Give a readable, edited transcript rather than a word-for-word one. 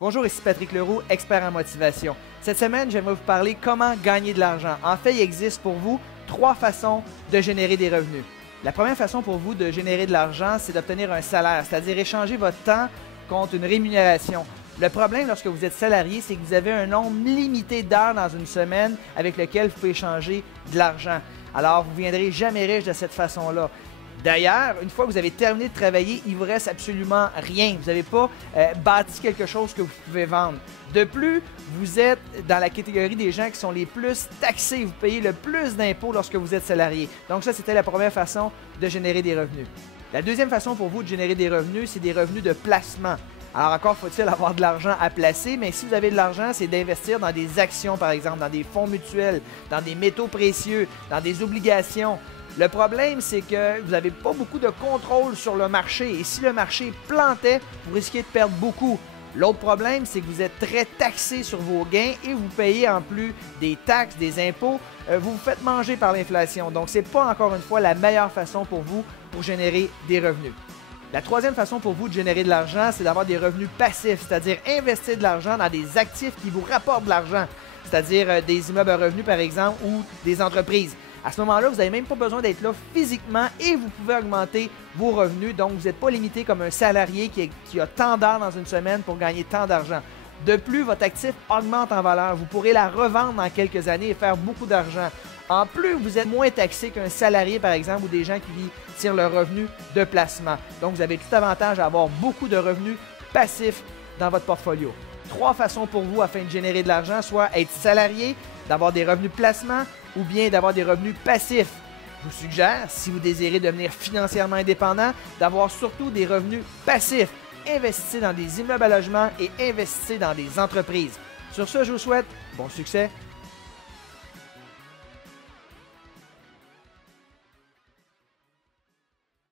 Bonjour, ici Patrick Leroux, expert en motivation. Cette semaine, j'aimerais vous parler comment gagner de l'argent. En fait, il existe pour vous 3 façons de générer des revenus. La première façon pour vous de générer de l'argent, c'est d'obtenir un salaire, c'est-à-dire échanger votre temps contre une rémunération. Le problème lorsque vous êtes salarié, c'est que vous avez un nombre limité d'heures dans une semaine avec lequel vous pouvez échanger de l'argent. Alors, vous ne viendrez jamais riche de cette façon-là. D'ailleurs, une fois que vous avez terminé de travailler, il ne vous reste absolument rien. Vous n'avez pas bâti quelque chose que vous pouvez vendre. De plus, vous êtes dans la catégorie des gens qui sont les plus taxés. Vous payez le plus d'impôts lorsque vous êtes salarié. Donc ça, c'était la première façon de générer des revenus. La deuxième façon pour vous de générer des revenus, c'est des revenus de placement. Alors encore faut-il avoir de l'argent à placer, mais si vous avez de l'argent, c'est d'investir dans des actions, par exemple, dans des fonds mutuels, dans des métaux précieux, dans des obligations. Le problème, c'est que vous n'avez pas beaucoup de contrôle sur le marché et si le marché plantait, vous risquez de perdre beaucoup. L'autre problème, c'est que vous êtes très taxé sur vos gains et vous payez en plus des taxes, des impôts. Vous vous faites manger par l'inflation. Donc, ce n'est pas encore une fois la meilleure façon pour vous pour générer des revenus. La troisième façon pour vous de générer de l'argent, c'est d'avoir des revenus passifs, c'est-à-dire investir de l'argent dans des actifs qui vous rapportent de l'argent, c'est-à-dire des immeubles à revenus par exemple ou des entreprises. À ce moment-là, vous n'avez même pas besoin d'être là physiquement et vous pouvez augmenter vos revenus. Donc, vous n'êtes pas limité comme un salarié qui a tant d'heures dans une semaine pour gagner tant d'argent. De plus, votre actif augmente en valeur. Vous pourrez la revendre dans quelques années et faire beaucoup d'argent. En plus, vous êtes moins taxé qu'un salarié, par exemple, ou des gens qui tirent leur revenu de placement. Donc, vous avez tout avantage à avoir beaucoup de revenus passifs dans votre portfolio. 3 façons pour vous afin de générer de l'argent, soit être salarié, d'avoir des revenus de placement ou bien d'avoir des revenus passifs. Je vous suggère, si vous désirez devenir financièrement indépendant, d'avoir surtout des revenus passifs. Investissez dans des immeubles à logement et investissez dans des entreprises. Sur ce, je vous souhaite bon succès